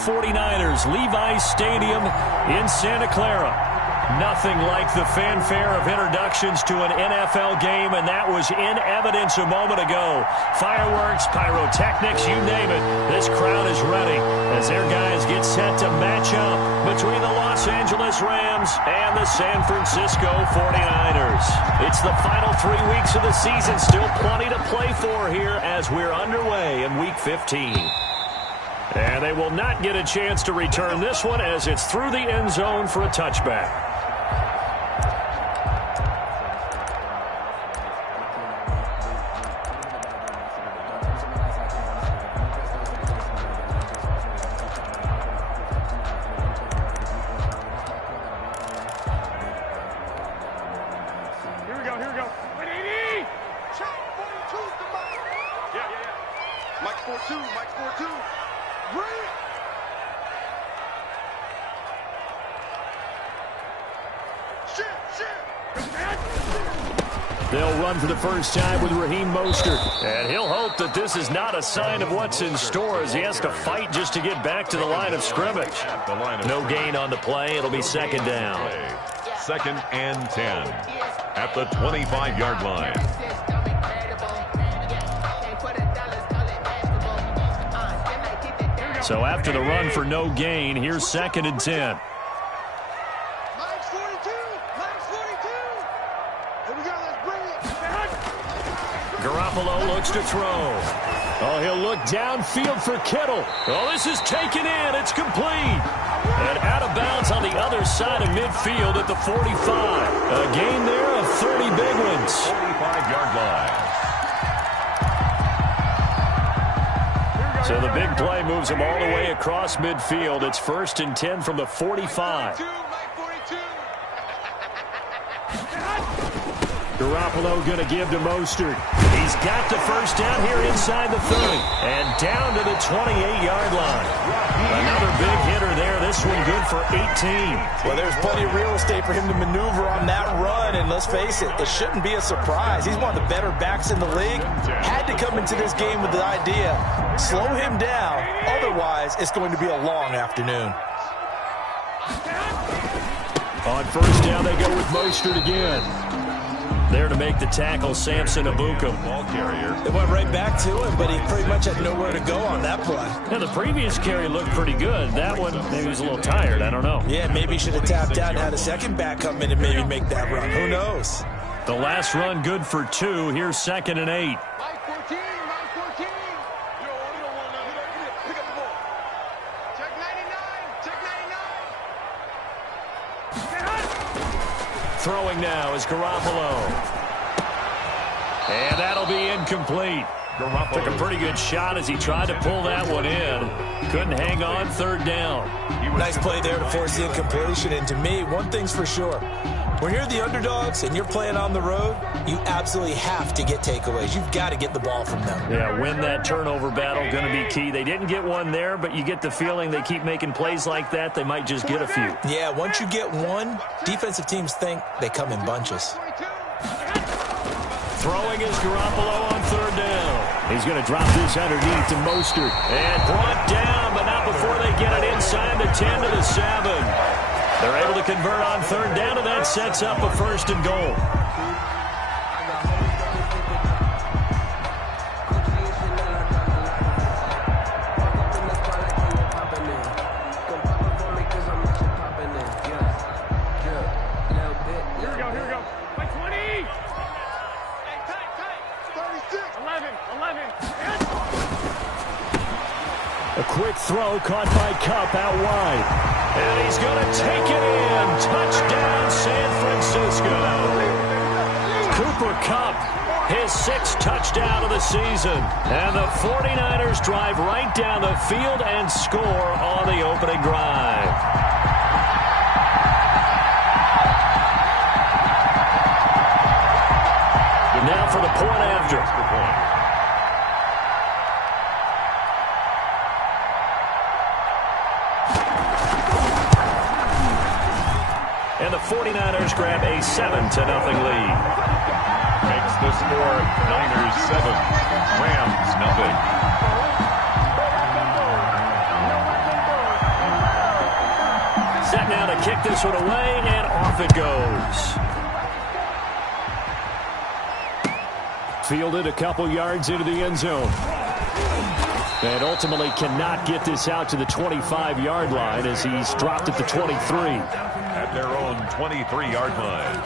49ers, Levi's Stadium in Santa Clara. Nothing like the fanfare of introductions to an NFL game, and that was in evidence a moment ago. Fireworks, pyrotechnics, you name it. This crowd is ready as their guys get set to match up between the Los Angeles Rams and the San Francisco 49ers. It's the final 3 weeks of the season. Still plenty to play for here as we're underway in Week 15. And they will not get a chance to return this one as it's through the end zone for a touchback. They'll run for the first time with Raheem Mostert. And he'll hope that this is not a sign of what's in store as he has to fight just to get back to the line of scrimmage. No gain on the play. It'll be second down. 2nd and 10 at the 25-yard line. So after the run for no gain, here's 2nd and 10. Garoppolo looks to throw. Oh, he'll look downfield for Kittle. Oh, this is taken in. It's complete. And out of bounds on the other side of midfield at the 45. A gain there of 30 big ones. 45-yard line. So the big play moves him all the way across midfield. It's 1st and 10 from the 45. Garoppolo going to give to Mostert. He's got the first down here inside the 30. And down to the 28-yard line. Another big hitter there. This one good for 18. Well, there's plenty of real estate for him to maneuver on that run. And let's face it, it shouldn't be a surprise. He's one of the better backs in the league. Had to come into this game with the idea, slow him down. Otherwise, it's going to be a long afternoon. On first down, they go with Mostert again. There to make the tackle, Samson Abuka. Ball carrier. It went right back to him, but he pretty much had nowhere to go on that play. Now, the previous carry looked pretty good. That one, maybe he was a little tired. I don't know. Yeah, maybe he should have tapped out and had a second back come in and maybe make that run. Who knows? The last run good for 2. Here's 2nd and 8. Throwing now is Garoppolo. And that'll be incomplete. Garoppolo took a pretty good shot as he tried to pull that one in. Couldn't hang on, 3rd down. Nice play there to force the incompletion. And to me, one thing's for sure. When you're the underdogs and you're playing on the road, you absolutely have to get takeaways. You've got to get the ball from them. Yeah, win that turnover battle, going to be key. They didn't get one there, but you get the feeling they keep making plays like that, they might just get a few. Yeah, once you get one, defensive teams think they come in bunches. Throwing is Garoppolo on 3rd down. He's going to drop this underneath to Mostert. And brought down, but not before they get it inside the 10 to the 7. They're able to convert on 3rd down, and that sets up a 1st and goal. Here we go. By 20. Hey, tight. 36. 11. A quick throw caught by Kupp out wide. And he's going to take it in. Touchdown, San Francisco. Cooper Kupp, his 6th touchdown of the season. And the 49ers drive right down the field and score on the opening drive. Now for the point after. And the 49ers grab a 7-0 lead. Makes the score Niners 7, Rams 0. now to kick this one away, and off it goes. Fielded a couple yards into the end zone. And ultimately cannot get this out to the 25-yard line as he's dropped at the 23. At their own 23-yard line.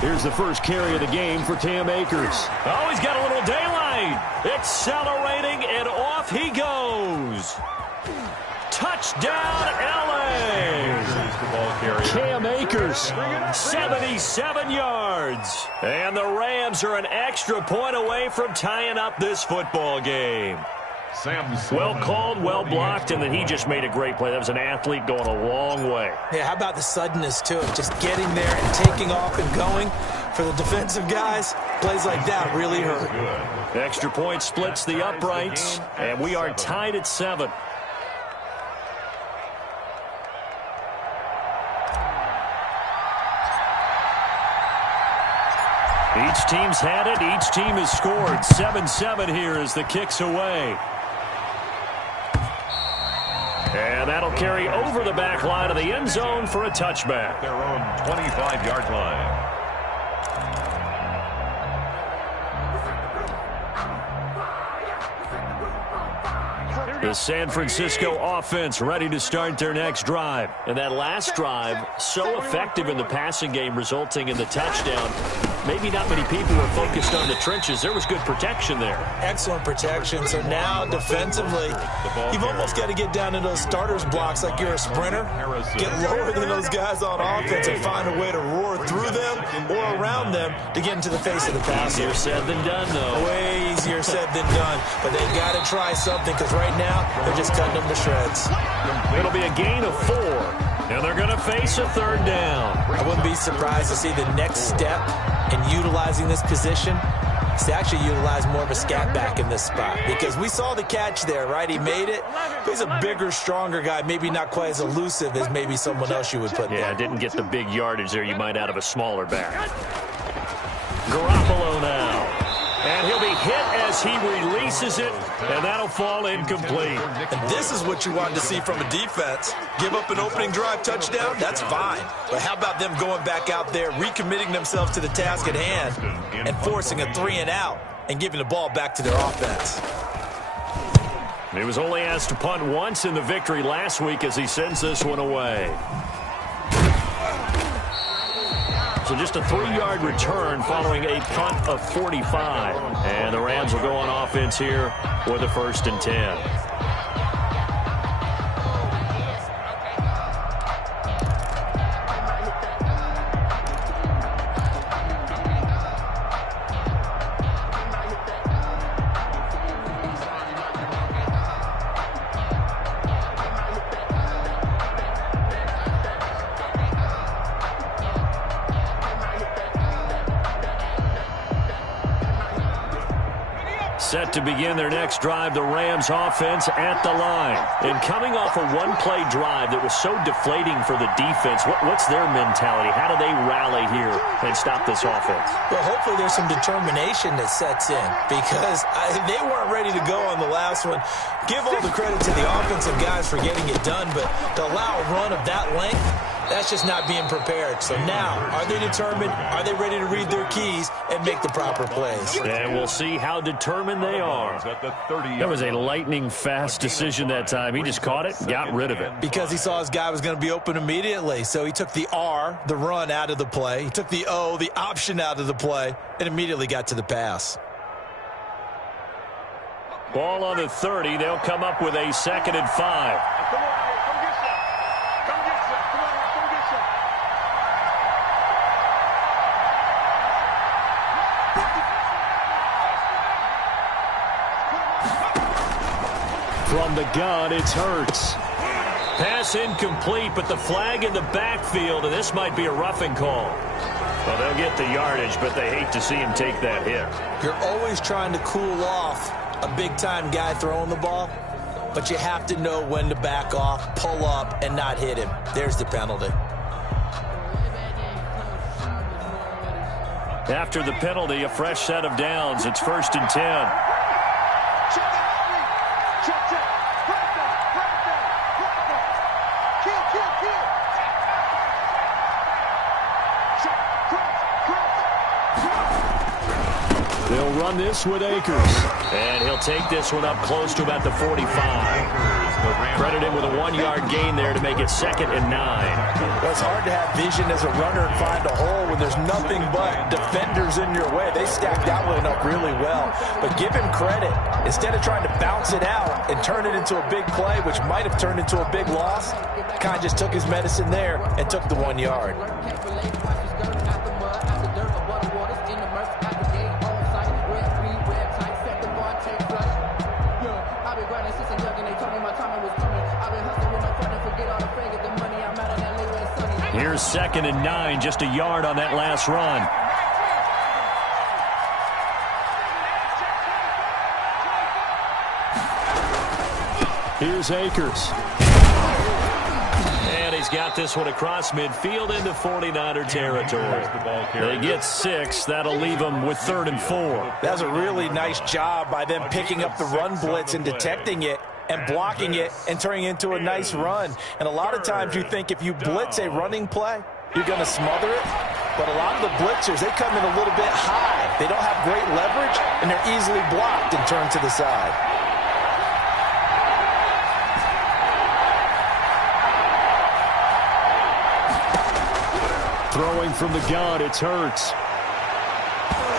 Here's the first carry of the game for Cam Akers. Oh, he's got a little daylight. Accelerating, and off he goes. Touchdown, L.A. Cam Akers, 77 yards. And the Rams are an extra point away from tying up this football game. Well called, well blocked, and then he just made a great play. That was an athlete going a long way. Yeah, how about the suddenness to it? Just getting there and taking off and going. For the defensive guys, plays like that really hurt. Extra point splits the uprights, and we are tied at 7. Each team's had it. Each team has scored. 7-7 here as the kick's away. And that'll carry over the back line of the end zone for a touchback. Their own 25-yard line. The San Francisco offense ready to start their next drive. And that last drive, so effective in the passing game, resulting in the touchdown. Maybe not many people were focused on the trenches. There was good protection there. Excellent protection. So now, defensively, you've almost got to get down to those starters blocks like you're a sprinter. Get lower than those guys on offense and find a way to roar through them or around them to get into the face of the passer. Easier said than done, though. Way easier said than done. But they've got to try something because right now, they're just cutting them to shreds. It'll be a gain of 4. And they're going to face a third down. I wouldn't be surprised to see the next step in utilizing this position is to actually utilize more of a scat back in this spot. Because we saw the catch there, right? He made it. But he's a bigger, stronger guy, maybe not quite as elusive as maybe someone else you would put there. Yeah, didn't get the big yardage there you might out of a smaller back. Garoppolo now. And he'll be hit as he releases it, and that'll fall incomplete. And this is what you wanted to see from a defense. Give up an opening drive touchdown, that's fine. But how about them going back out there, recommitting themselves to the task at hand, and forcing a 3-and-out, and giving the ball back to their offense. He was only asked to punt once in the victory last week as he sends this one away. So just a 3-yard return following a punt of 45. And the Rams will go on offense here with a 1st and 10. Set to begin their next drive, the Rams offense at the line. And coming off a one-play drive that was so deflating for the defense, what's their mentality? How do they rally here and stop this offense? Well, hopefully there's some determination that sets in because they weren't ready to go on the last one. Give all the credit to the offensive guys for getting it done, but to allow a run of that length, that's just not being prepared. So now, are they determined? Are they ready to read their keys and make the proper plays? And we'll see how determined they are. That was a lightning-fast decision that time. He just caught it, got rid of it. Because he saw his guy was going to be open immediately. So he took the R, the run, out of the play. He took the O, the option, out of the play, and immediately got to the pass. Ball on the 30. They'll come up with a 2nd and 5. From the gun, it's Hurts. Pass incomplete, but the flag in the backfield, and this might be a roughing call. Well, they'll get the yardage, but they hate to see him take that hit. You're always trying to cool off a big-time guy throwing the ball, but you have to know when to back off, pull up, and not hit him. There's the penalty. After the penalty, a fresh set of downs. It's 1st and 10. They'll run this with Akers. And he'll take this one up close to about the 45. Credit him with a 1-yard gain there to make it 2nd and 9. Well, it's hard to have vision as a runner and find a hole when there's nothing but defenders in your way. They stacked that one up really well. But give him credit. Instead of trying to bounce it out and turn it into a big play, which might have turned into a big loss, kind of just took his medicine there and took the 1 yard. Here's 2nd and 9, just a yard on that last run. Here's Akers. And he's got this one across midfield into 49er territory. They get 6. That'll leave them with 3rd and 4. That was a really nice job by them picking up the run blitz and detecting it and blocking it and turning it into a nice run. And a lot of times you think if you blitz a running play, you're going to smother it. But a lot of the blitzers, they come in a little bit high. They don't have great leverage, and they're easily blocked and turned to the side. Throwing from the gun, it's Hurts.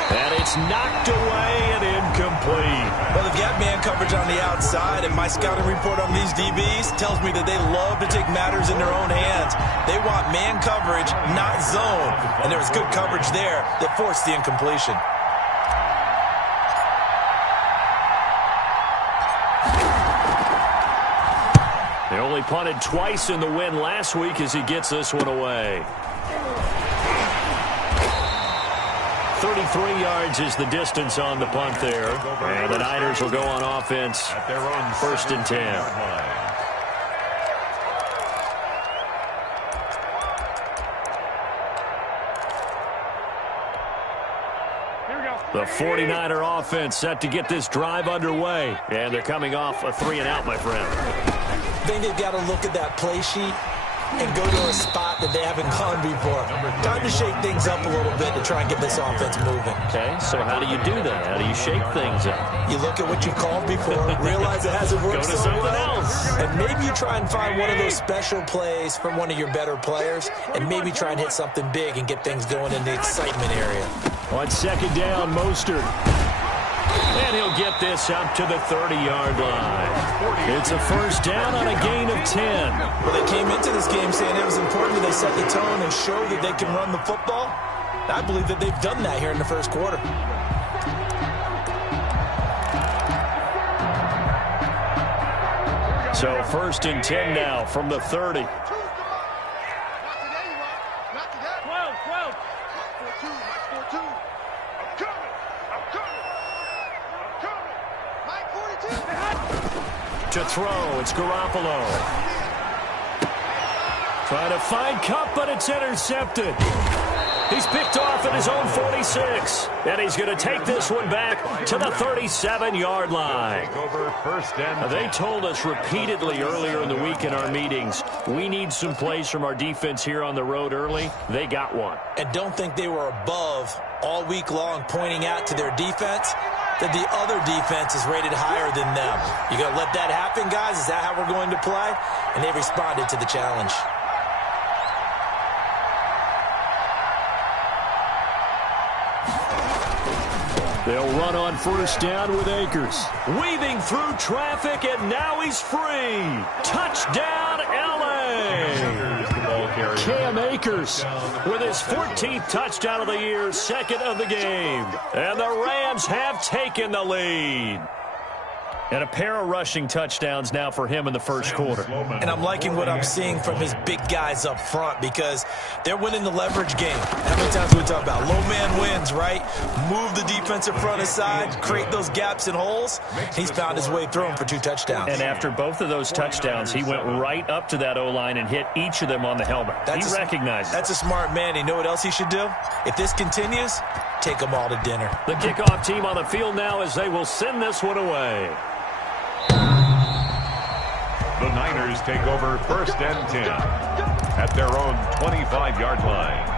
And it's knocked away and incomplete. Well, they've got man coverage on the outside, and my scouting report on these DBs tells me that they love to take matters in their own hands. They want man coverage, not zone. And there was good coverage there that forced the incompletion. They only punted twice in the win last week as he gets this one away. 33 yards is the distance on the punt there. And the Niners will go on offense at their own 1st and 10. The 49er offense set to get this drive underway. And they're coming off a 3-and-out, my friend. I think they've got to look at that play sheet and go to a spot that they haven't gone before. Time to shake things up a little bit to try and get this offense moving. Okay, so how do you do that? How do you shake things up? You look at what you called before, realize it hasn't worked so well, and maybe you try and find one of those special plays from one of your better players, and maybe try and hit something big and get things going in the excitement area. On 2nd down, Mostert. And he'll get this up to the 30-yard line. It's a 1st down on a gain of 10. Well, they came into this game saying it was important that they set the tone and show that they can run the football. I believe that they've done that here in the 1st quarter. So 1st and 10 now from the 30. To throw, it's Garoppolo. Trying to find Kupp, but it's intercepted. He's picked off at his own 46. And he's going to take this one back to the 37-yard line. They told us repeatedly earlier in the week in our meetings, we need some plays from our defense here on the road early. They got one. And don't think they were above all week long pointing out to their defense that the other defense is rated higher than them. You going to let that happen, guys? Is that how we're going to play? And they responded to the challenge. They'll run on 1st down with Akers. Weaving through traffic, and now he's free. Touchdown, L.A. Cam Akers with his 14th touchdown of the year, 2nd of the game. And the Rams have taken the lead. And a pair of rushing touchdowns now for him in the first quarter. And I'm liking what I'm seeing from his big guys up front because they're winning the leverage game. How many times do we talk about low man wins, right? Move the defensive front aside, create those gaps and holes. He's found his way through them for 2 touchdowns. And after both of those touchdowns, he went right up to that O-line and hit each of them on the helmet. He recognized it. That's a smart man. You know what else he should do? If this continues, take them all to dinner. The kickoff team on the field now as they will send this one away. The Niners take over 1st and 10 at their own 25-yard line.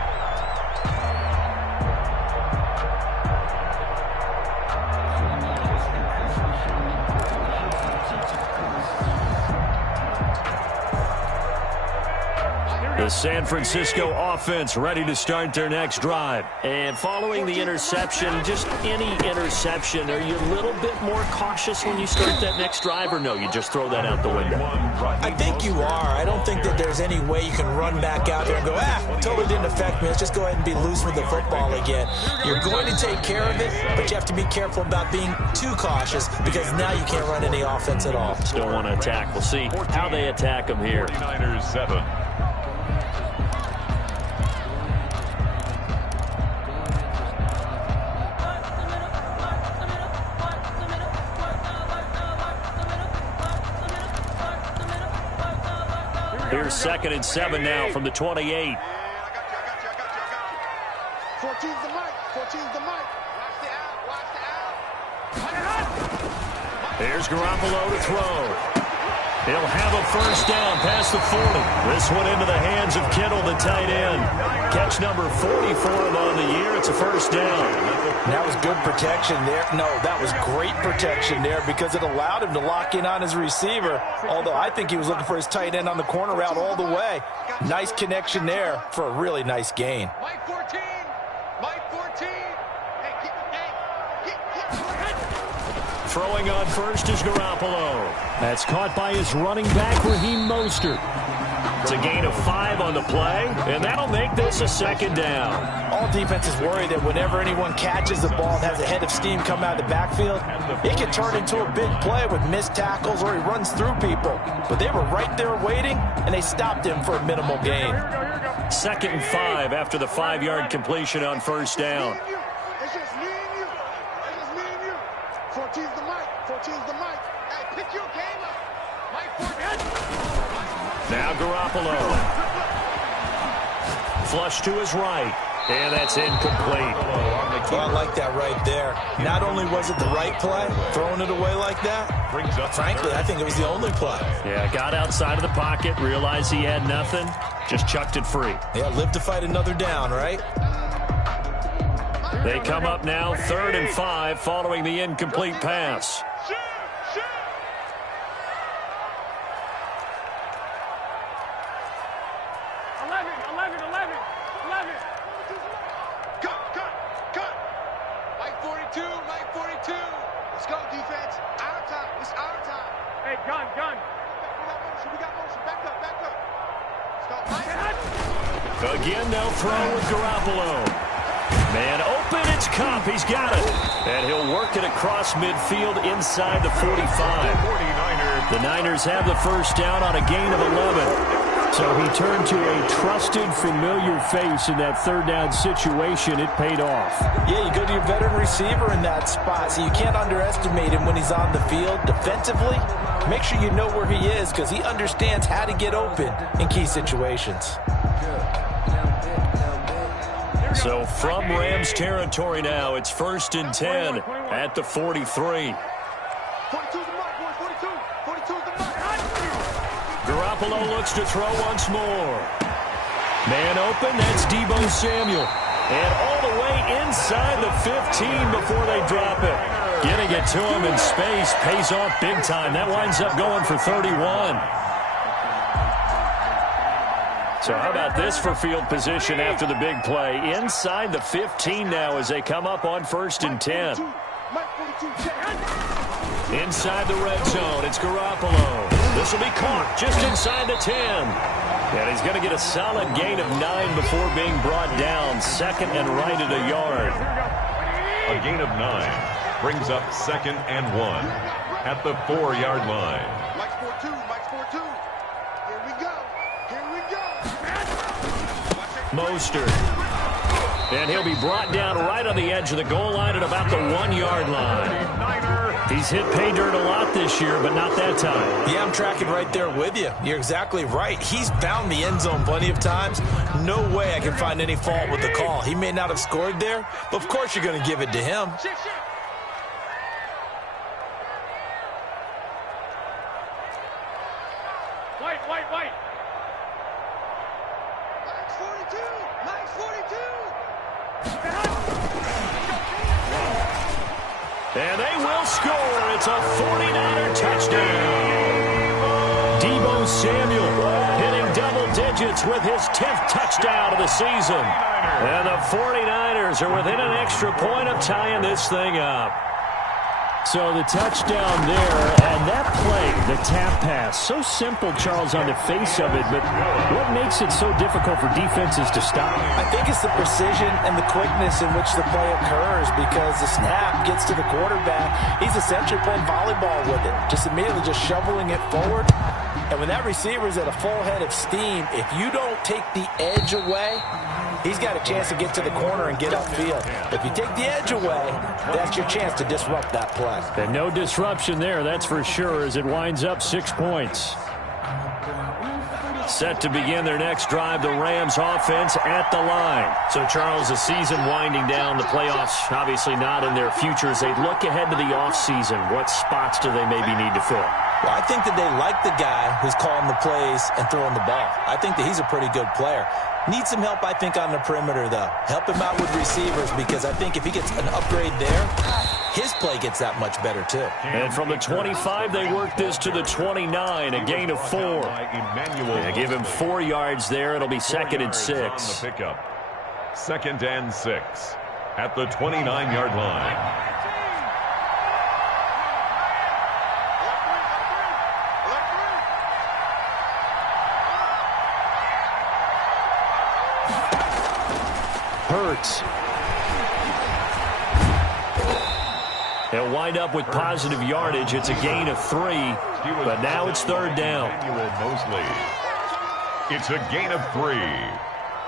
The San Francisco offense ready to start their next drive. And following the interception, just any interception, are you a little bit more cautious when you start that next drive, or no, you just throw that out the window? I think you are. I don't think that there's any way you can run back out there and go, totally didn't affect me. Let's just go ahead and be loose with the football again. You're going to take care of it, but you have to be careful about being too cautious because now you can't run any offense at all. Still want to attack. We'll see how they attack them here. 49ers 7. Here's 2nd and 7 now from the 28. 14's the mic. 14's the mic. Watch the out. Watch the out. Here's Garoppolo to throw. He'll have a first down past the 40. This one into the hands of Kittle, the tight end. Catch number 40 for him on the year. It's a first down. That was good protection there. No, that was great protection there because it allowed him to lock in on his receiver, although I think he was looking for his tight end on the corner route all the way. Nice connection there for a really nice gain. Mike 14. Mike 14. Hey, Throwing on first is Garoppolo. That's caught by his running back, Raheem Mostert. It's a gain of 5 on the play, and that'll make this a 2nd down. All defenses worry that whenever anyone catches the ball and has a head of steam come out of the backfield, it can turn into a big play with missed tackles or he runs through people. But they were right there waiting, and they stopped him for a minimal gain. 2nd and 5 after the 5-yard completion on first down. It's just me and you. It's just me and you. 14's the mic. 14's the mic. Hey, pick your game up. Mike 14. Now Garoppolo. Flush to his right. And that's incomplete. Well, I like that right there. Not only was it the right play, throwing it away like that, frankly, I think it was the only play. Yeah, got outside of the pocket, realized he had nothing, just chucked it free. Yeah, live to fight another down, right? They come up now 3rd and 5 following the incomplete pass. Again, they'll throw with Garoppolo. Man open, it's Cup. He's got it. And he'll work it across midfield inside the 45. The Niners have the first down on a gain of 11. So he turned to a trusted, familiar face in that 3rd down situation. It paid off. Yeah, you go to your veteran receiver in that spot, so you can't underestimate him when he's on the field defensively. Make sure you know where he is because he understands how to get open in key situations. So from Rams territory now, it's 1st and 10 at the 43. 42's the mark, boys. 42. 42's the mark. Garoppolo looks to throw once more. Man open, that's Deebo Samuel. And all the way inside the 15 before they drop it. Getting it to him in space pays off big time. That winds up going for 31. So how about this for field position after the big play? Inside the 15 now as they come up on 1st and 10. Inside the red zone, it's Garoppolo. This will be caught just inside the 10. And he's going to get a solid gain of 9 before being brought down. 2nd and right at a yard. A gain of 9 brings up 2nd and 1 at the 4-yard line. Mike's 4-2. Mike's 4-2. Here we go. Here we go. Mostert. And he'll be brought down right on the edge of the goal line at about the 1-yard line. He's hit pay dirt a lot this year, but not that time. Yeah, I'm tracking right there with you. You're exactly right. He's found the end zone plenty of times. No way I can find any fault with the call. He may not have scored there, but of course you're going to give it to him. White. Mike's 42. Mike's 42. And they will score. It's a 49er touchdown. Deebo Samuel hitting double digits with his 10th touchdown of the season. And the 49ers are within an extra point of tying this thing up. So the touchdown there, and that play, the tap pass, so simple, Charles, on the face of it, but what makes it so difficult for defenses to stop? I think it's the precision and the quickness in which the play occurs, because the snap gets to the quarterback. He's essentially playing volleyball with it, just immediately just shoveling it forward. And when that receiver's at a full head of steam, if you don't take the edge away, he's got a chance to get to the corner and get upfield. If you take the edge away, that's your chance to disrupt that play. And no disruption there, that's for sure, as it winds up 6 points. Set to begin their next drive, the Rams offense at the line. So, Charles, the season winding down, the playoffs obviously not in their future. As they look ahead to the offseason, what spots do they maybe need to fill? Well, I think that they like the guy who's calling the plays and throwing the ball. I think that he's a pretty good player. Needs some help, I think, on the perimeter, though. Help him out with receivers, because I think if he gets an upgrade there, his play gets that much better, too. And from the 25, they work this to the 29, a gain of 4. They give him 4 yards there. It'll be 2nd and 6. On the pickup. 2nd and 6 at the 29-yard line. Hurts. They'll wind up with positive yardage. It's a gain of 3, but now it's 3rd down. It's a gain of 3,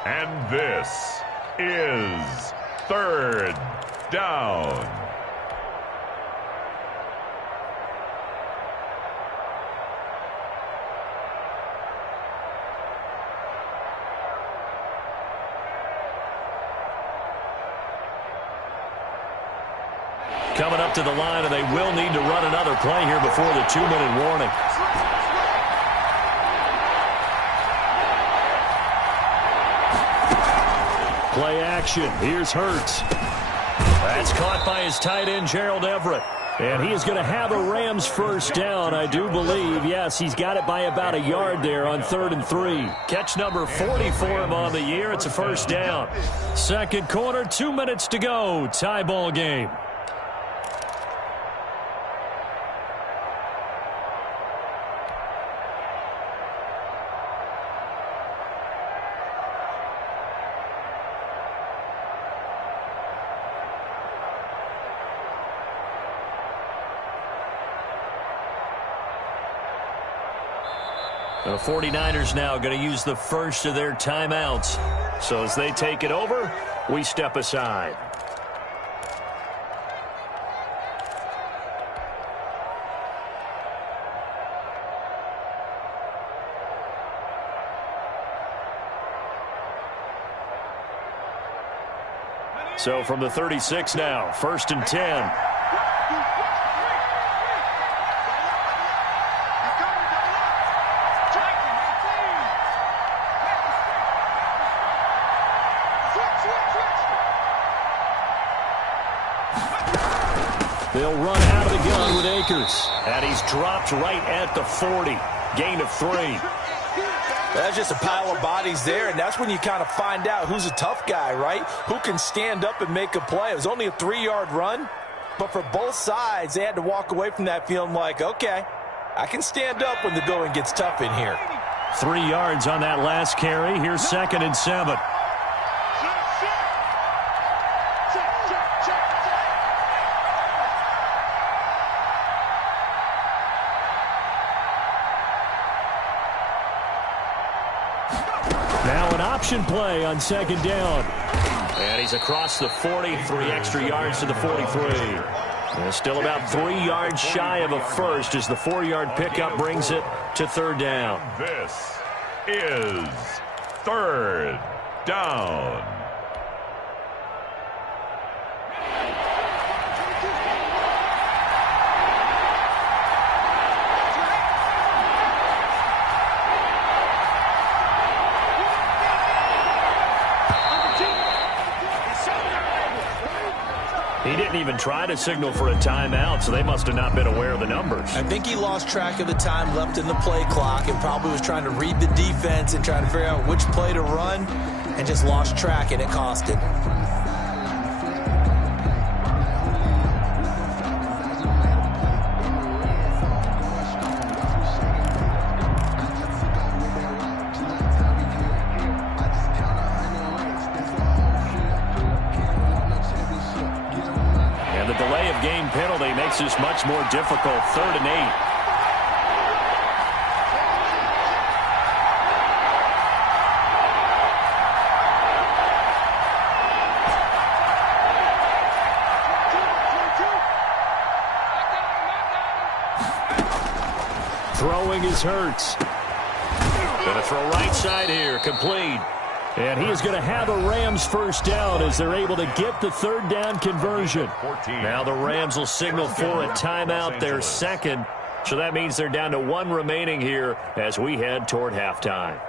and this is 3rd down. Coming up to the line, and they will need to run another play here before the 2-minute warning. Play action. Here's Hurts. That's caught by his tight end, Gerald Everett. And he is going to have a Rams first down, I do believe. Yes, he's got it by about a yard there on 3rd and 3. Catch number 40 for him on the year. It's a first down. Second quarter, 2 minutes to go. Tie ball game. The 49ers now going to use the first of their timeouts. So as they take it over, we step aside. So from the 36 now, 1st and 10. They'll run out of the gun with Akers. And he's dropped right at the 40. Gain of 3. That's just a pile of bodies there, and that's when you kind of find out who's a tough guy, right? Who can stand up and make a play. It was only a 3-yard run, but for both sides, they had to walk away from that feeling like, okay, I can stand up when the going gets tough in here. 3 yards on that last carry. Here's 2nd and 7. option play on second down. And he's across the 40, 3 extra yards to the 43. And still about 3 yards shy of a first as the 4-yard pickup brings it to third down. This is third down. He didn't even try to signal for a timeout, so they must have not been aware of the numbers. I think he lost track of the time left in the play clock and probably was trying to read the defense and trying to figure out which play to run and just lost track, and it cost him. Penalty makes this much more difficult. 3rd and 8. Throwing is Hurts. Gonna throw right side here, complete. And he is going to have a Rams first down as they're able to get the third down conversion. Now the Rams will signal for a timeout, their second. So that means they're down to 1 remaining here as we head toward halftime.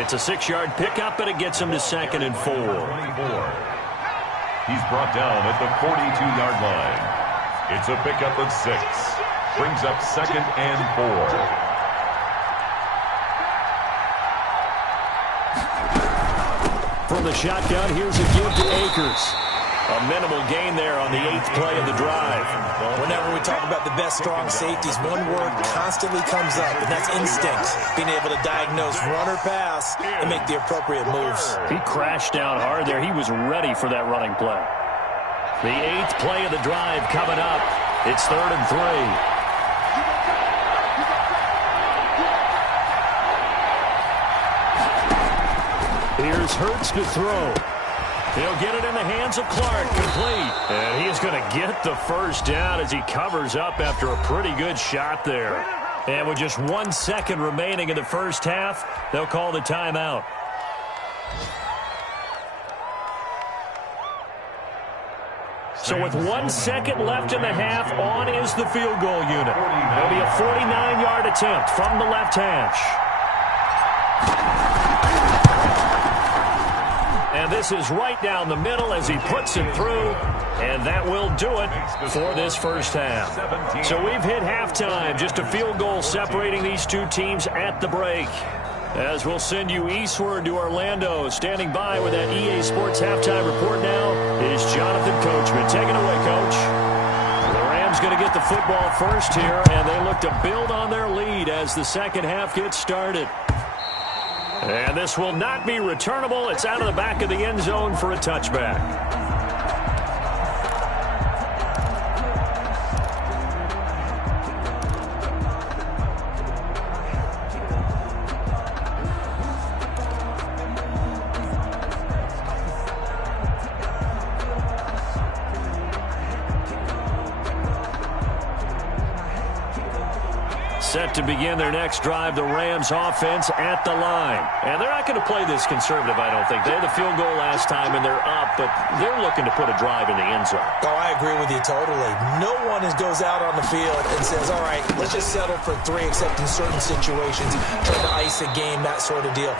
It's a 6-yard pickup, but it gets him to 2nd and 4. He's brought down at the 42-yard line. It's a pickup of 6. Brings up 2nd and 4. From the shotgun, here's a give to Akers. A minimal gain there on the 8th play of the drive. Whenever we talk about the best strong safeties, one word constantly comes up, and that's instinct. Being able to diagnose run or pass and make the appropriate moves. He crashed down hard there. He was ready for that running play. The 8th play of the drive coming up. It's 3rd and 3. Here's Hurts to throw. He'll get it in the hands of Clark, complete. And he is going to get the first down as he covers up after a pretty good shot there. And with just 1 second remaining in the first half, they'll call the timeout. So with 1 second left in the half, on is the field goal unit. There'll be a 49-yard attempt from the left hash. And this is right down the middle as he puts it through. And that will do it for this first half. So we've hit halftime. Just a field goal separating these two teams at the break. As we'll send you eastward to Orlando. Standing by with that EA Sports halftime report now is Jonathan Coachman. Take it away, Coach. The Rams going to get the football first here, and they look to build on their lead as the second half gets started. And this will not be returnable. It's out of the back of the end zone for a touchback. Set to begin their next drive, the Rams offense at the line. And they're not going to play this conservative, I don't think. They had the field goal last time, and they're up, but they're looking to put a drive in the end zone. Oh, I agree with you totally. No one goes out on the field and says, all right, let's just settle for 3, except in certain situations, trying to ice a game, that sort of deal.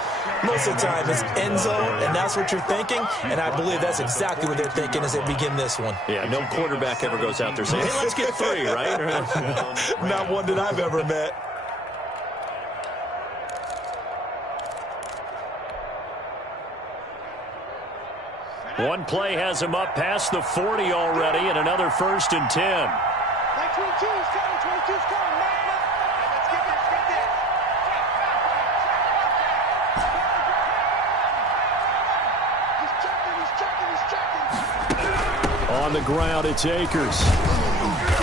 Most of the time, it's end zone, and that's what you're thinking, and I believe that's exactly what they're thinking as they begin this one. Yeah, no quarterback ever goes out there saying, hey, let's get 3, right? Not one that I've ever met. One play has him up past the 40 already, and another 1st and 10. 22's coming, 22's coming. Let's get this, get this. He's checking. On the ground, it's Akers.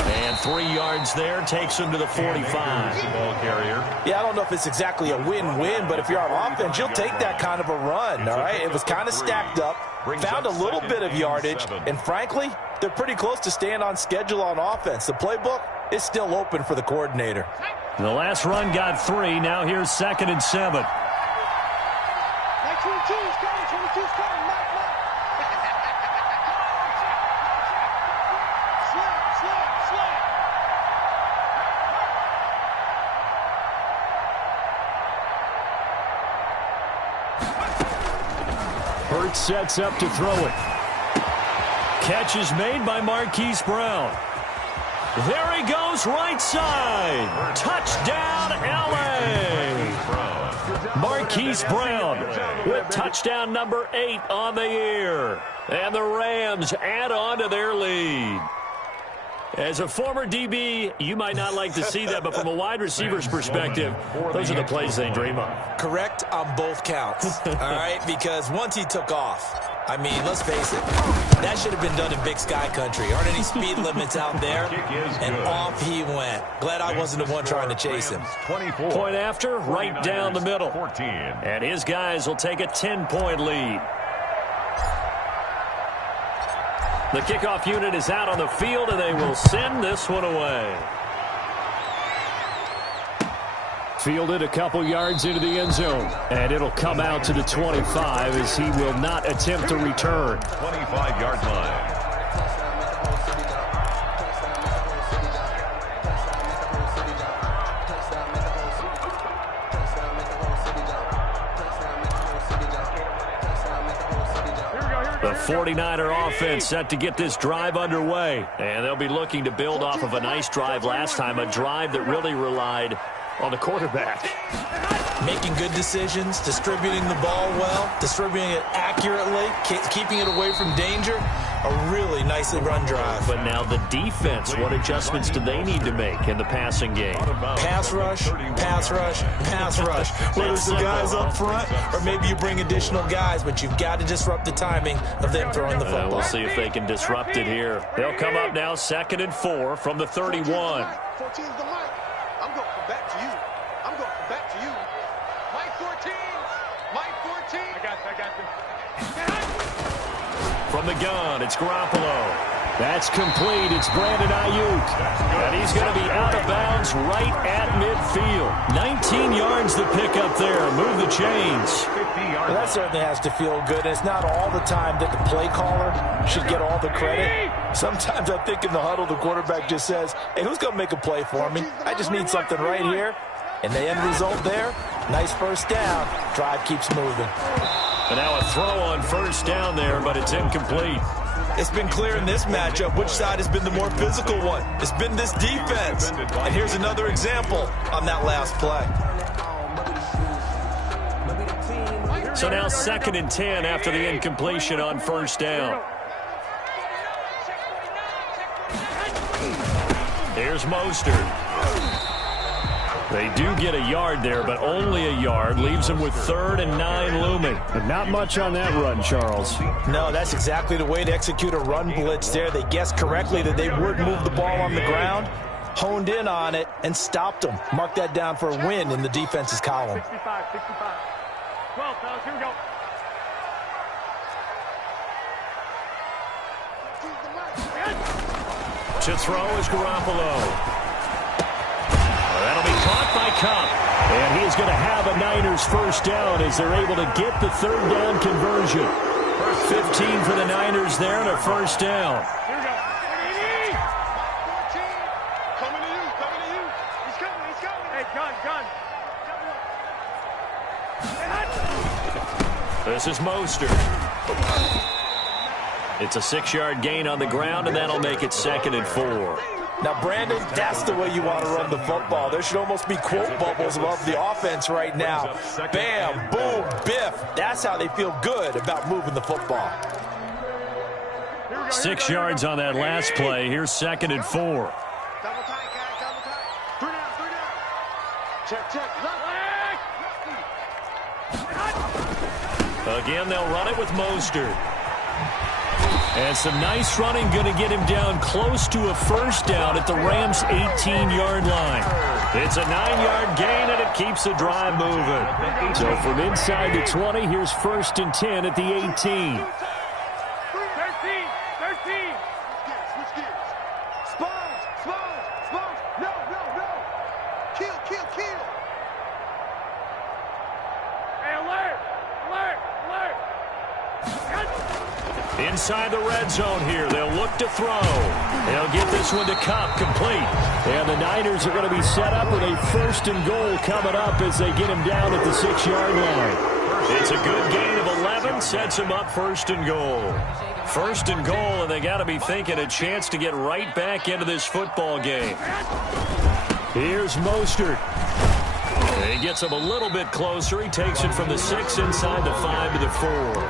And 3 yards there takes him to the 45. Ball carrier. Yeah, I don't know if it's exactly a win-win, but if you're on offense, you'll take that kind of a run, all right? It was kind of stacked up, found a little bit of yardage, and frankly, they're pretty close to staying on schedule on offense. The playbook is still open for the coordinator. The last run got 3. Now here's 2nd and 7. 22's coming, 22's coming. Hurts sets up to throw it. Catch is made by Marquise Brown. There he goes, right side. Touchdown, L.A. Marquise Brown with touchdown number 8 on the year. And the Rams add on to their lead. As a former DB, you might not like to see that, but from a wide receiver's perspective, those are the plays they dream of. Correct on both counts, all right? Because once he took off, I mean, let's face it, that should have been done in Big Sky Country. Aren't any speed limits out there? And off he went. Glad I wasn't the one trying to chase him. Point after, right down the middle. And his guys will take a 10-point lead. The kickoff unit is out on the field, and they will send this one away. Fielded a couple yards into the end zone, and it'll come out to the 25 as he will not attempt to return. 25-yard line. The 49er offense set to get this drive underway. And they'll be looking to build off of a nice drive last time, a drive that really relied on the quarterback. Making good decisions, distributing the ball well, distributing it accurately, keeping it away from danger. A really nicely run drive. But now the defense, what adjustments do they need to make in the passing game? Pass rush, pass rush, pass rush. Whether it's the guys up front or maybe you bring additional guys, but you've got to disrupt the timing of them throwing the football. We'll see if they can disrupt it here. They'll come up now 2nd and 4 from the 31. 14's the mic. I'm going back to you. I'm going back to you. Mike 14. Mike 14. I got you. From the gun, it's Garoppolo. That's complete. It's Brandon Ayuk. And he's going to be out of bounds right at midfield. 19 yards to pick up there. Move the chains. Well, that certainly has to feel good. It's not all the time that the play caller should get all the credit. Sometimes I think in the huddle, the quarterback just says, hey, who's going to make a play for me? I just need something right here. And the end result there, nice first down. Drive keeps moving. And now a throw on first down there, but it's incomplete. It's been clear in this matchup which side has been the more physical one. It's been this defense. And here's another example on that last play. So now 2nd and 10 after the incompletion on first down. Here's Mostert. They do get a yard there, but only a yard. Leaves them with 3rd and 9 looming. But not much on that run, Charles. No, that's exactly the way to execute a run blitz there. They guessed correctly that they would move the ball on the ground, honed in on it, and stopped them. Mark that down for a win in the defense's column. 65. 12, fellas, here we go. To throw is Garoppolo. That'll be caught by Cup. And he is going to have a Niners first down as they're able to get the 3rd down conversion. 15 for the Niners there and a first down. Here we go. 14. Coming to you. He's coming. Hey, gun. This is Mostert. It's a 6-yard gain on the ground, and that'll make it 2nd and 4. Now, Brandon, that's the way you want to run the football. There should almost be quote bubbles above the offense right now. Bam, boom, biff. That's how they feel good about moving the football. 6 yards on that last play. Here's 2nd and 4. Double tight, guys, double tight. 3 down, 3 down. Check. Again, they'll run it with Mostert. And some nice running, going to get him down close to a 1st down at the Rams' 18-yard line. It's a 9-yard gain, and it keeps the drive moving. So from inside the 20, here's 1st and 10 at the 18. 13. Switch gears. Sponge. No. Kill. Hey, alert. Inside the red zone here, they'll look to throw. They'll get this one to Cup, complete. And the Niners are going to be set up with a 1st and goal coming up as they get him down at the 6-yard line. It's a good gain of 11, sets him up 1st and goal. 1st and goal, and they got to be thinking a chance to get right back into this football game. Here's Mostert. He gets him a little bit closer. He takes it from the 6 inside the 5 to the 4.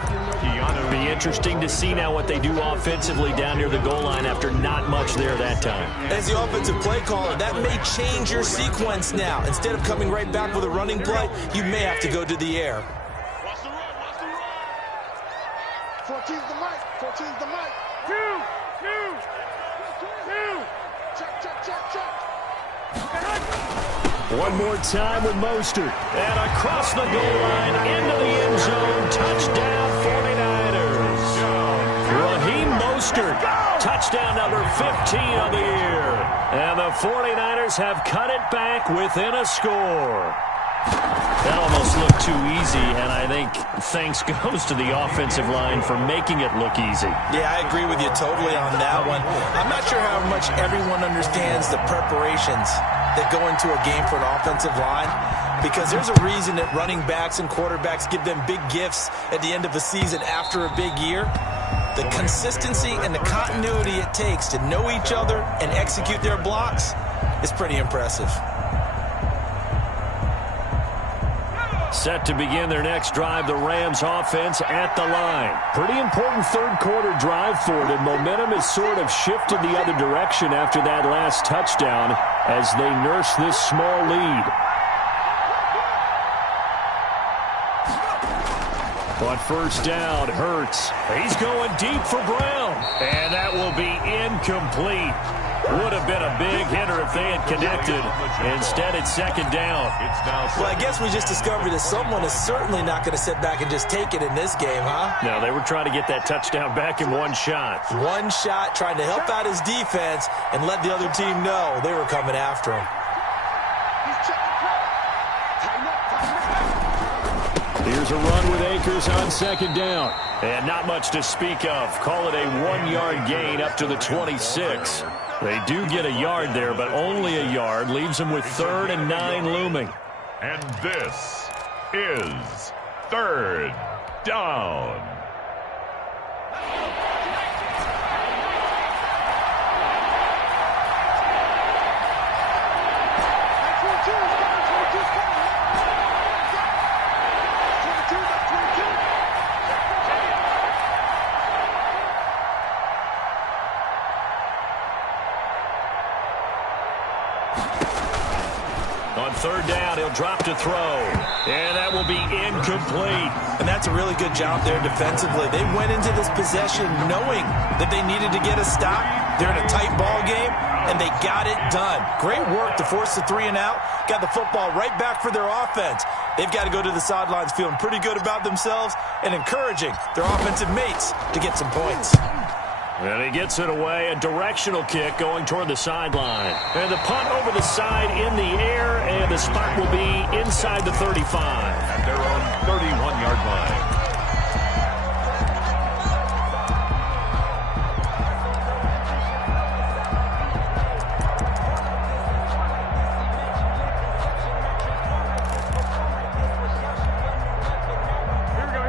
It'll be interesting to see now what they do offensively down near the goal line after not much there that time. As the offensive play caller, that may change your sequence now. Instead of coming right back with a running play, you may have to go to the air. Watch the run. 14's the mic. 14's the mic. 2. Check. One more time with Mostert. And across the goal line, into the end zone. Touchdown, 49ers. Raheem Mostert, touchdown number 15 of the year. And the 49ers have cut it back within a score. That almost looked too easy, and I think thanks goes to the offensive line for making it look easy. Yeah, I agree with you totally on that one. I'm not sure how much everyone understands the preparations that go into a game for an offensive line, because there's a reason that running backs and quarterbacks give them big gifts at the end of a season after a big year. The consistency and the continuity it takes to know each other and execute their blocks is pretty impressive. Set to begin their next drive, the Rams offense at the line. Pretty important 3rd quarter drive for them. Momentum has sort of shifted the other direction after that last touchdown as they nurse this small lead. On 1st down, Hurts. He's going deep for Brown. And that will be incomplete. Would have been a big hitter if they had connected. Instead, it's 2nd down. Well, I guess we just discovered that someone is certainly not going to sit back and just take it in this game, huh? No, they were trying to get that touchdown back in one shot. One shot, trying to help out his defense and let the other team know they were coming after him. Here's a run with Akers on 2nd down. And not much to speak of. Call it a 1-yard gain up to the 26. They do get a yard there, but only a yard. Leaves them with 3rd and 9 looming. And this is 3rd down. On 3rd down, he'll drop to throw. And that will be incomplete. And that's a really good job there defensively. They went into this possession knowing that they needed to get a stop. They're in a tight ball game, and they got it done. Great work to force the 3 and out. Got the football right back for their offense. They've got to go to the sidelines feeling pretty good about themselves and encouraging their offensive mates to get some points. And he gets it away, a directional kick going toward the sideline. And the punt over the side in the air, and the spot will be inside the 35. At their own 31-yard line.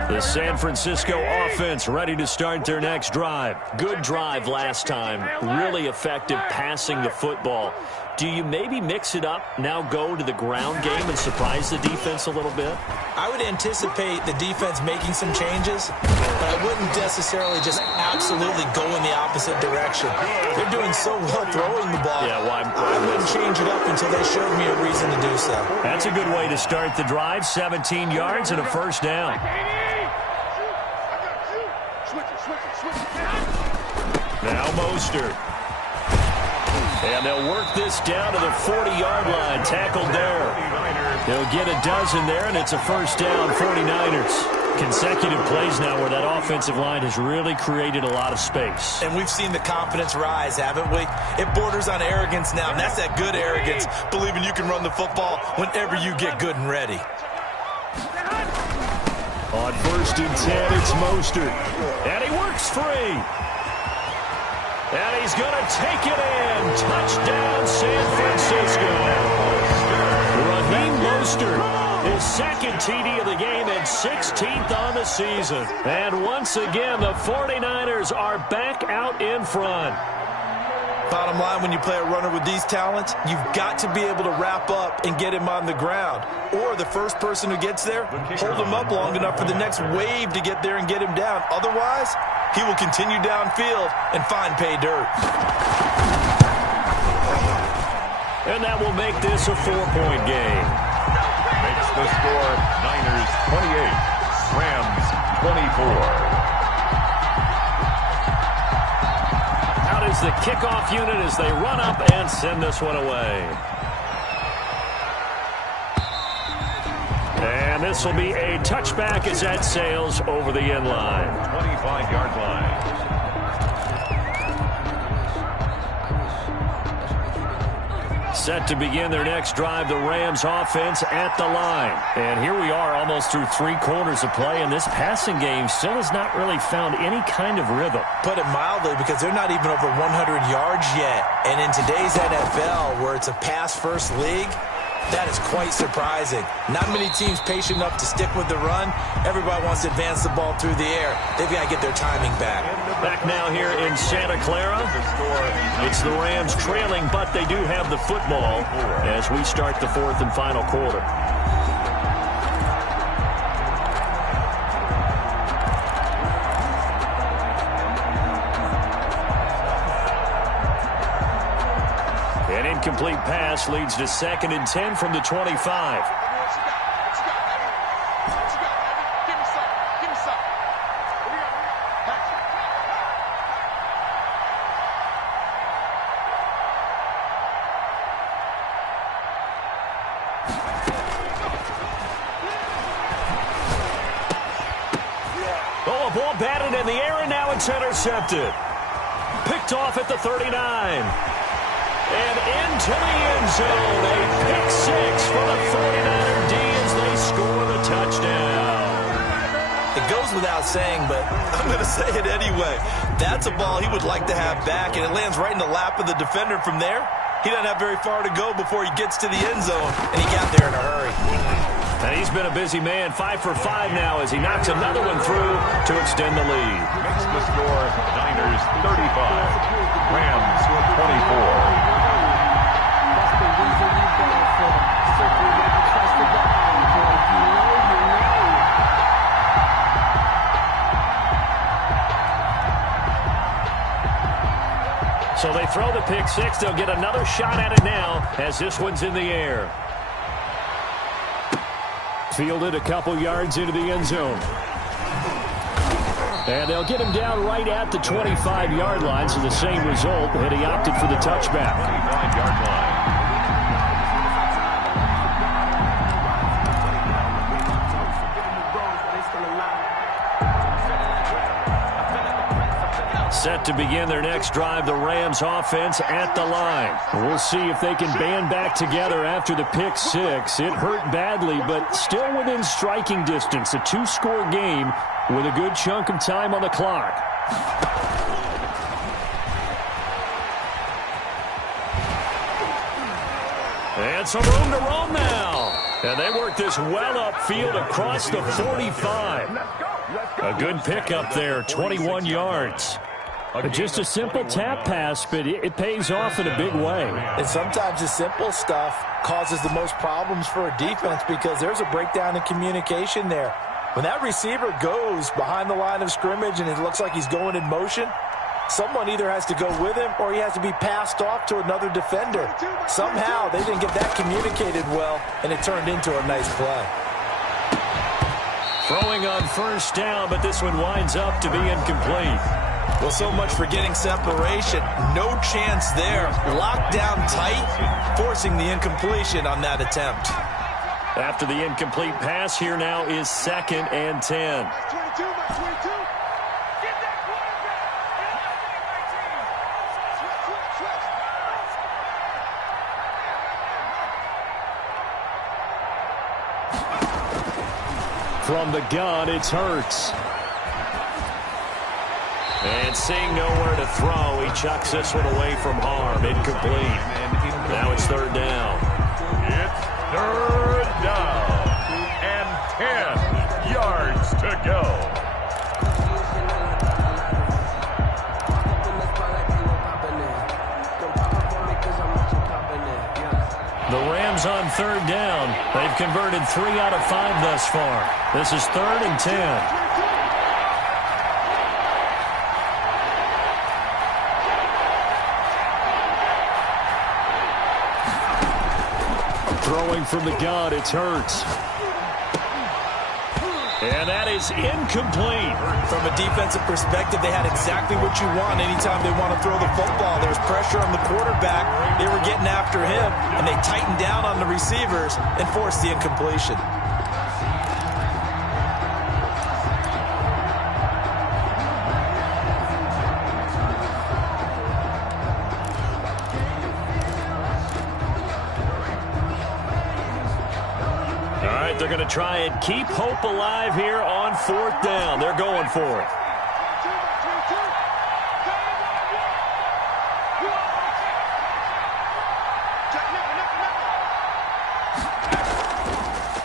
The San Francisco offense ready to start their next drive. Good drive last time. Really effective passing the football. Do you maybe mix it up, now go to the ground game and surprise the defense a little bit? I would anticipate the defense making some changes, but I wouldn't necessarily just absolutely go in the opposite direction. They're doing so well throwing the ball. Yeah, well, I wouldn't change it up until they showed me a reason to do so. That's a good way to start the drive. 17 yards and a first down. Now Mostert. And they'll work this down to the 40-yard line. Tackled there. They'll get a dozen there, and it's a first down, 49ers. Consecutive plays now where that offensive line has really created a lot of space. And we've seen the confidence rise, haven't we? It borders on arrogance now, and that's that good arrogance, believing you can run the football whenever you get good and ready. On 1st and 10, it's Mostert. And he works free. And he's going to take it in. Touchdown, San Francisco. Raheem Mostert, his second TD of the game and 16th on the season. And once again, the 49ers are back out in front. Bottom line, when you play a runner with these talents, you've got to be able to wrap up and get him on the ground. Or the first person who gets there, hold him up long enough for the next wave to get there and get him down. Otherwise, he will continue downfield and find pay dirt. And that will make this a 4-point game. Makes the score Niners 28, Rams 24. Out is the kickoff unit as they run up and send this one away. And this will be a touchback as that sails over the end line. 25-yard line. Set to begin their next drive, the Rams offense at the line. And here we are almost through 3 quarters of play, and this passing game still has not really found any kind of rhythm. Put it mildly, because they're not even over 100 yards yet. And in today's NFL, where it's a pass-first league, that is quite surprising. Not many teams patient enough to stick with the run. Everybody wants to advance the ball through the air. They've got to get their timing back. Back now here in Santa Clara. It's the Rams trailing, but they do have the football as we start the 4th and final quarter. An incomplete pass leads to 2nd and 10 from the 25. Oh, a ball batted in the air, and now it's intercepted. Picked off at the 39. And into the end zone. A pick 6 for the 49er D as they score the touchdown. It goes without saying, but I'm going to say it anyway. That's a ball he would like to have back, and it lands right in the lap of the defender from there. He doesn't have very far to go before he gets to the end zone, and he got there in a hurry. And he's been a busy man, 5 for 5 now as he knocks another one through to extend the lead. Makes the score Niners 35, Rams 24. So they throw the pick 6. They'll get another shot at it now as this one's in the air. Fielded a couple yards into the end zone. And they'll get him down right at the 25-yard line, so the same result, and he opted for the touchback. 25-yard line. Set to begin their next drive, the Rams offense at the line. We'll see if they can band back together after the pick 6. It hurt badly, but still within striking distance. A 2-score game with a good chunk of time on the clock. And some room to roam now. And they work this well upfield across the 45. A good pickup there, 21 yards. Just a simple tap pass, but it pays off in a big way. And sometimes the simple stuff causes the most problems for a defense because there's a breakdown in communication there. When that receiver goes behind the line of scrimmage and it looks like he's going in motion, someone either has to go with him or he has to be passed off to another defender. Somehow they didn't get that communicated well, and it turned into a nice play. Throwing on first down, but this one winds up to be incomplete. Well, so much for getting separation. No chance there. Locked down tight, forcing the incompletion on that attempt. After the incomplete pass, here now is 2nd and 10. From the gun, it's Hurts. And seeing nowhere to throw, he chucks this one away from harm. Incomplete. Now it's 3rd down. It's 3rd down. And 10 yards to go. The Rams on 3rd down. They've converted 3 out of 5 thus far. This is 3rd and 10. Throwing from the gun, it's Hurts. And that is incomplete. From a defensive perspective, they had exactly what you want anytime they want to throw the football. There's pressure on the quarterback. They were getting after him, and they tightened down on the receivers and forced the incompletion. They're going to try and keep hope alive here on 4th down. They're going for it.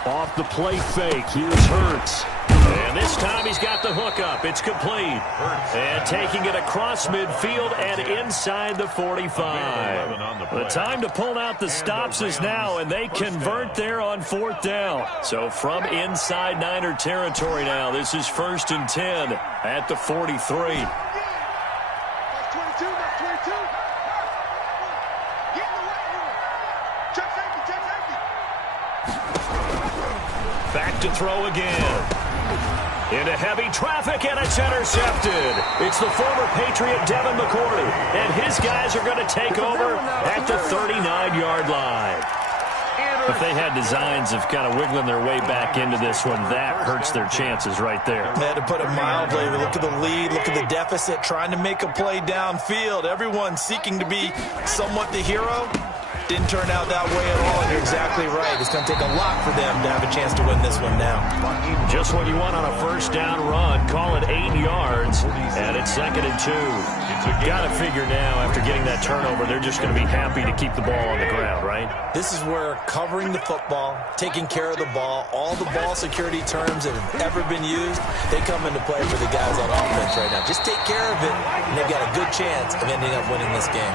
Off the play fake, here's Hurts. And this time he's got the hook up. It's complete. And taking it across midfield and inside the 45. The time to pull out the stops is now, and they convert there on 4th down. So from inside Niner territory now, this is 1st and 10 at the 43. Back to throw again. Into heavy traffic, and it's intercepted. It's the former Patriot Devin McCourty, and his guys are going to take over at the 39-yard line. If they had designs of kind of wiggling their way back into this one, that hurts their chances right there. They had to put it mildly. Look at the lead, look at the deficit, trying to make a play downfield. Everyone seeking to be somewhat the hero. Didn't turn out that way at all, and you're exactly right. It's going to take a lot for them to have a chance to win this one now. Just what you want on a first down run. Call it 8 yards, and it's 2nd and 2. Got to figure now, after getting that turnover, they're just going to be happy to keep the ball on the ground, right? This is where covering the football, taking care of the ball, all the ball security terms that have ever been used, they come into play for the guys on offense right now. Just take care of it, and they've got a good chance of ending up winning this game.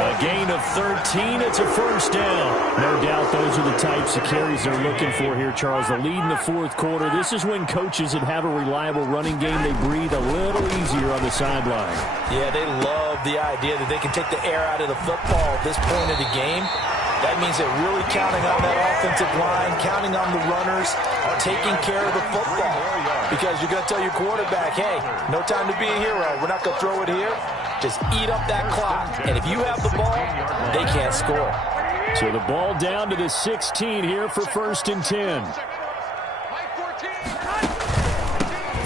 A gain of 13. It's a first down. No doubt those are the types of carries they're looking for here, Charles. The lead in the 4th quarter. This is when coaches that have a reliable running game, they breathe a little easier on the sideline. Yeah, they love the idea that they can take the air out of the football at this point of the game. That means they're really counting on that offensive line, counting on the runners, taking care of the football. Because you're going to tell your quarterback, hey, no time to be a hero. We're not going to throw it here. Just eat up that clock. And if you have the ball, they can't score. So the ball down to the 16 here for 1st and 10.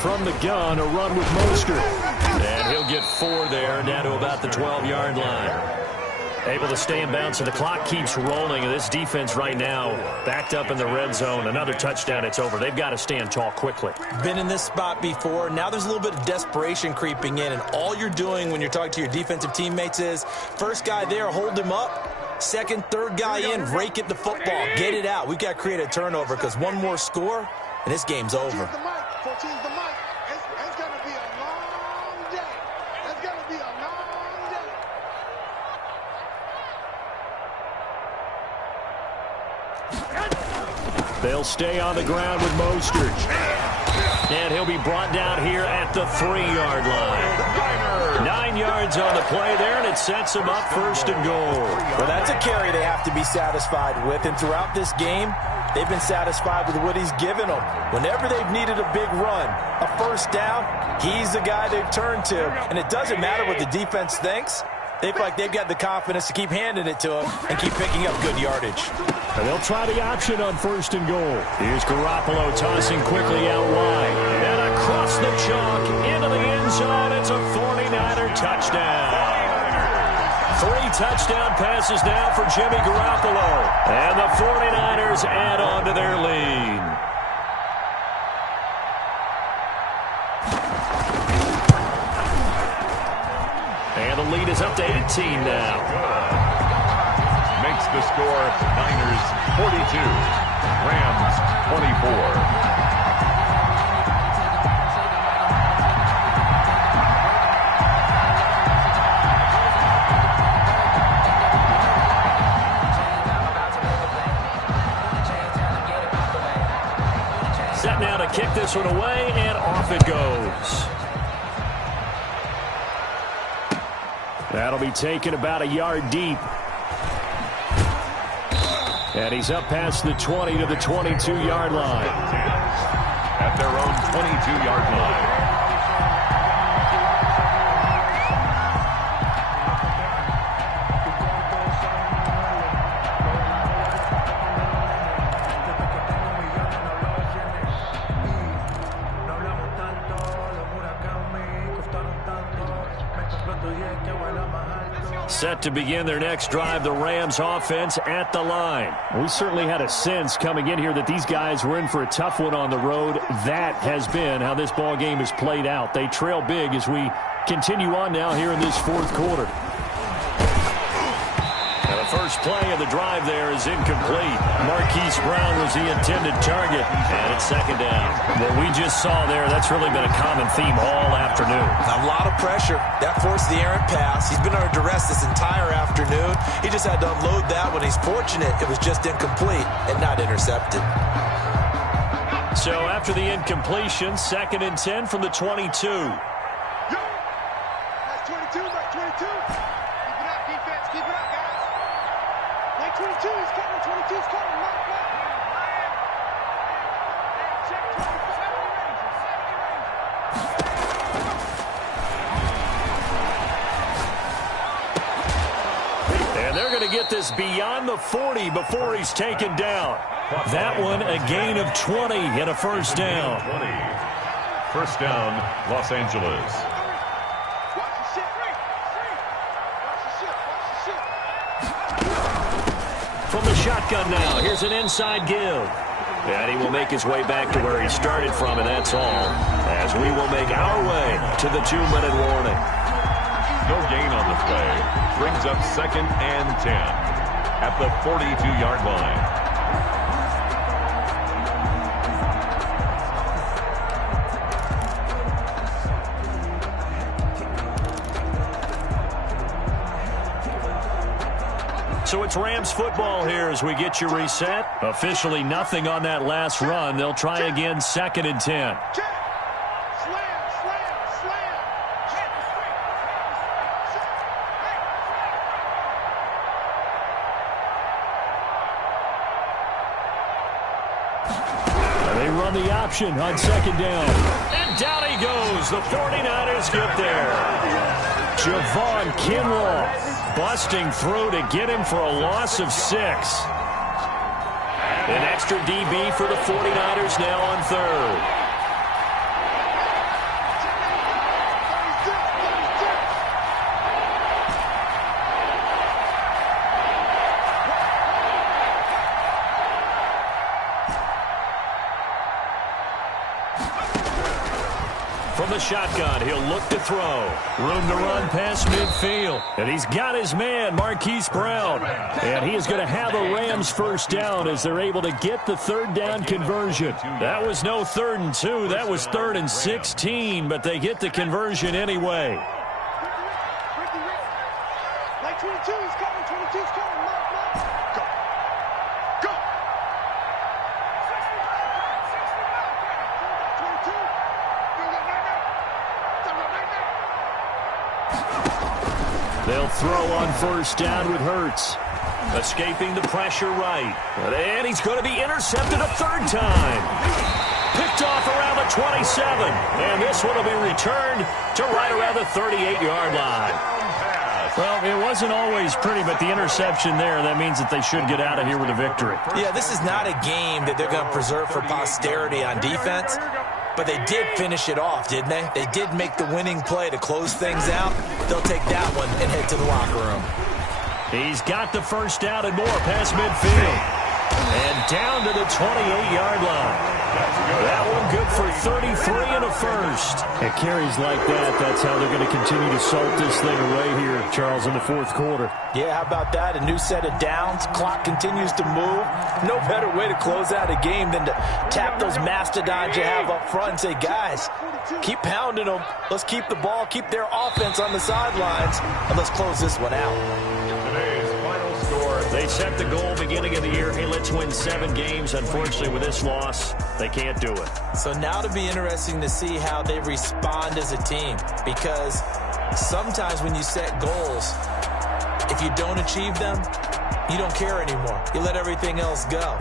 From the gun, a run with Mostert. And he'll get 4 there, down to about the 12-yard line. Able to stay in bounds, so the clock keeps rolling. And this defense right now backed up in the red zone. Another touchdown, it's over. They've got to stand tall quickly. Been in this spot before. Now there's a little bit of desperation creeping in. And all you're doing when you're talking to your defensive teammates is, first guy there, hold him up. Second, third guy in, rake at the football. Get it out. We've got to create a turnover because one more score, and this game's over. It's going to be a long day. It's going to be a They'll stay on the ground with Mostert. And he'll be brought down here at the 3-yard line. 9 yards on the play there, and it sets him up first and goal. Well, that's a carry they have to be satisfied with. And throughout this game, they've been satisfied with what he's given them. Whenever they've needed a big run, a first down, he's the guy they've turned to. And it doesn't matter what the defense thinks. They feel like they've got the confidence to keep handing it to him and keep picking up good yardage. And they'll try the option on first and goal. Here's Garoppolo tossing quickly out wide. And across the chalk into the end zone. It's a 49er touchdown. 3 touchdown passes now for Jimmy Garoppolo. And the 49ers add on to their lead. And the lead is up to 18 now. Makes the score Niners 42, Rams 24. Set now to kick this one away, and off it goes. That'll be taken about a yard deep. And he's up past the 20 to the 22-yard line. At their own 22-yard line. Set to begin their next drive, the Rams offense at the line. We certainly had a sense coming in here that these guys were in for a tough one on the road. That has been how this ball game has played out. They trail big as we continue on now here in this fourth quarter. Now the first play of the drive there is incomplete. Marquise Brown was the intended target, and it's second down. What we just saw there, that's really been a common theme all afternoon. A lot of pressure. That forced the errant pass. He's been under duress this entire afternoon. He just had to unload that one. He's fortunate it was just incomplete and not intercepted. So after the incompletion, 2nd and 10 from the 22. Yo, that's 22, that's 22. Keep it up, defense. Keep it up, guys. Like 22 is coming, 22 is coming. Mark that. Check 27 And they're going to get this beyond the 40 before he's taken down. That one a gain of 20 and a first down. 20. First down, Los Angeles. Watch the shit. Watch the shit. From the shotgun now, here's an inside give. And he will make his way back to where he started from, and that's all. As we will make our way to the 2-minute warning. No gain on the play. Brings up 2nd and 10 at the 42-yard line. So it's Rams football here as we get you reset. Officially nothing on that last run. They'll try again 2nd and 10. They run the option on 2nd down. And down he goes. The 49ers get there. Javon Kinlaw busting through to get him for a loss of 6. An extra DB for the 49ers now on 3rd. From the shotgun, he'll look to throw. Room to run past midfield. And he's got his man, Marquise Brown. And he is going to have a Rams first down as they're able to get the 3rd down conversion. That was no 3rd and 2. That was 3rd and 16, but they get the conversion anyway. Like 22 is coming, 22 is coming. Mark. Go. Go. They'll throw on first down with Hurts. Escaping the pressure right. And he's going to be intercepted a third time. Picked off around the 27. And this one will be returned to right around the 38-yard line. Well, it wasn't always pretty, but the interception there, that means that they should get out of here with a victory. Yeah, this is not a game that they're going to preserve for posterity on defense, but they did finish it off, didn't they? They did make the winning play to close things out. They'll take that one and head to the locker room. He's got the first down and more past midfield. And down to the 28-yard line. That one good for 33 and a first. At carries like that, that's how they're going to continue to salt this thing away here, Charles, in the fourth quarter. Yeah, how about that? A new set of downs. Clock continues to move. No better way to close out a game than to tap those mastodons you have up front and say, guys, keep pounding them. Let's keep the ball, keep their offense on the sidelines, and let's close this one out. Today's final score. They set the goal beginning of the year. Hey, let's win 7 games. Unfortunately, with this loss, they can't do it. So now to be interesting to see how they respond as a team, because sometimes when you set goals, if you don't achieve them, you don't care anymore. You let everything else go.